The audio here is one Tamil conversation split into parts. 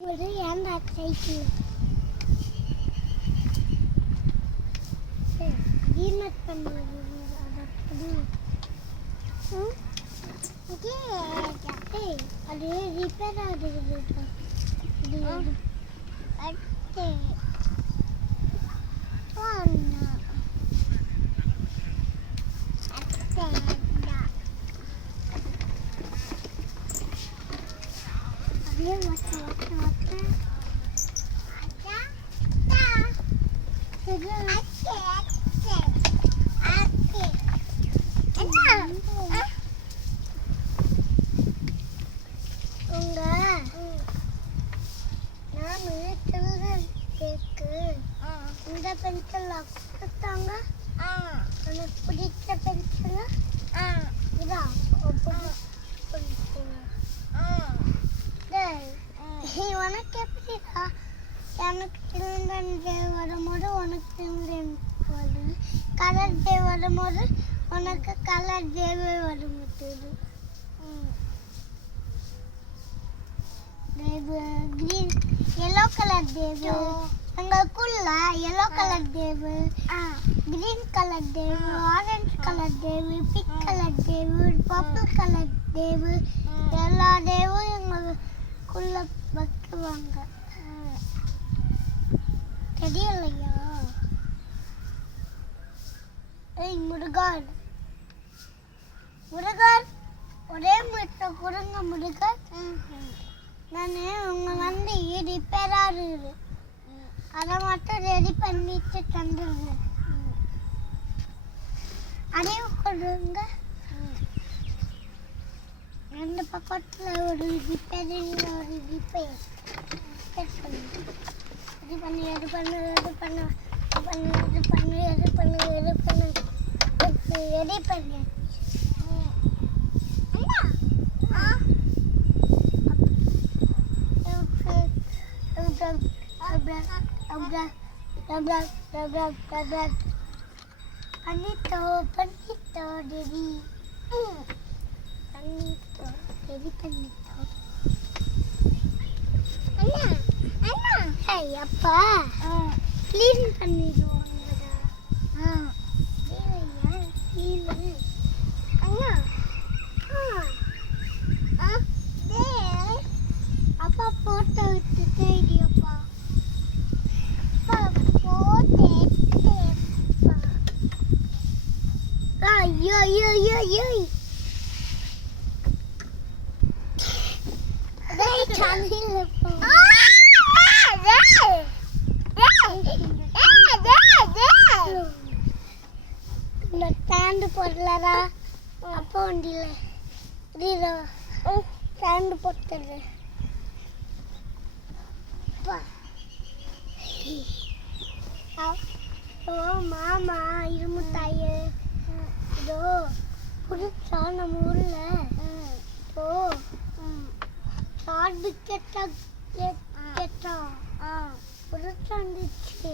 ஒரு ஏன்டா சைக்கிள் ரீமேக் பண்ணுவது அது ரிப்பேர் ஆகுது இந்த பென்சில் கொடுத்தாங்க எனக்கு பிடிச்ச பென்சில் இதான் உனக்கு எப்படிடா எனக்கு சில்ட்ரன் டே வரும்போது உனக்கு சில்ட்ரன் வரும் கலர் டே வரும்போது உனக்கு கலர் டேவே வரும்போது கிரீன் எல்லோ கலர் டேவு எங்களுக்குள்ள yellow colour டேவு green colour டேவு orange colour டேவு pink colour டேவு purple colour டேவு எல்லா டேவும் எங்களுக்குள்ள வைக்குவாங்க தெரியலையா? ஏய் முருகன் முருகன் ஒரே முட்டை கொடுங்க முருகன். நான் உங்க ரிப்பேரா இருக்குது அதை மட்டும் ரெடி பண்ணிட்டு தந்துடுறேன். அதையும் கொடுங்க. ரெண்டு பக்கத்துல ஒரு ரிப்பேர் ஒரு ரிப்பேர் பண்ணு எது பண்ணு எது பண்ணு பண்ணு எது பண்ணு எது பண்ணு எது பண்ணு ரெடி பண்ணு. பண்ணிட்டோ ரெடி பண்ணிட்டோ. அண்ணா அண்ணா ஹேய் அப்பா க்ளீன் பண்ணிடுவாங்கடா. அண்ணா அப்பா போட்டோ விட்டுட்டே இடியப்பா ஐயோ ஐயோ ஐயோ ஐயோ ஸ்டாண்டு போடலடா அப்போ வண்டியில ஸ்டாண்டு போட்டுறேன். மாமா இருமுத்தாயே இதோ புதுசா நம்ம ஊர்ல இப்போ ஷார்ட் விக்கெட்டா கேட்டோம் புதுசா வந்துச்சு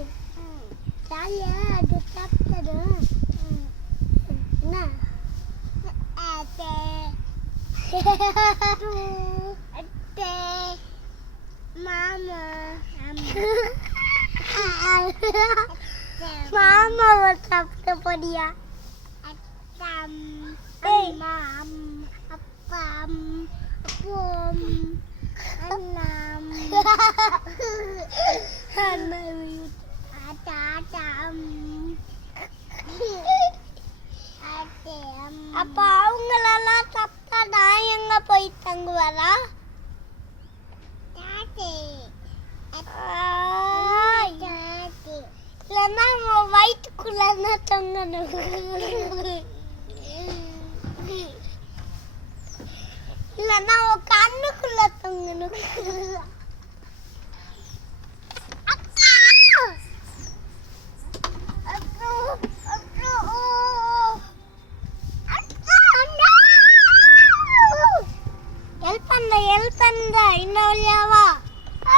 ஜாலியா அது சாப்பிட்டது என்ன மாமா மாமாவை சாப்பிட்ட போடியா? அம்மாம் அப்பாம் அப்போம் அண்ணாம் அப்ப அவங்களெல்லாம் சாப்பிட்டா நான் எங்க போய் தங்குவாரா? இல்லைன்னா வயிற்றுக்குள்ள தங்கணும். இல்லைன்னா கண்ணுக்குள்ள தங்கணும்.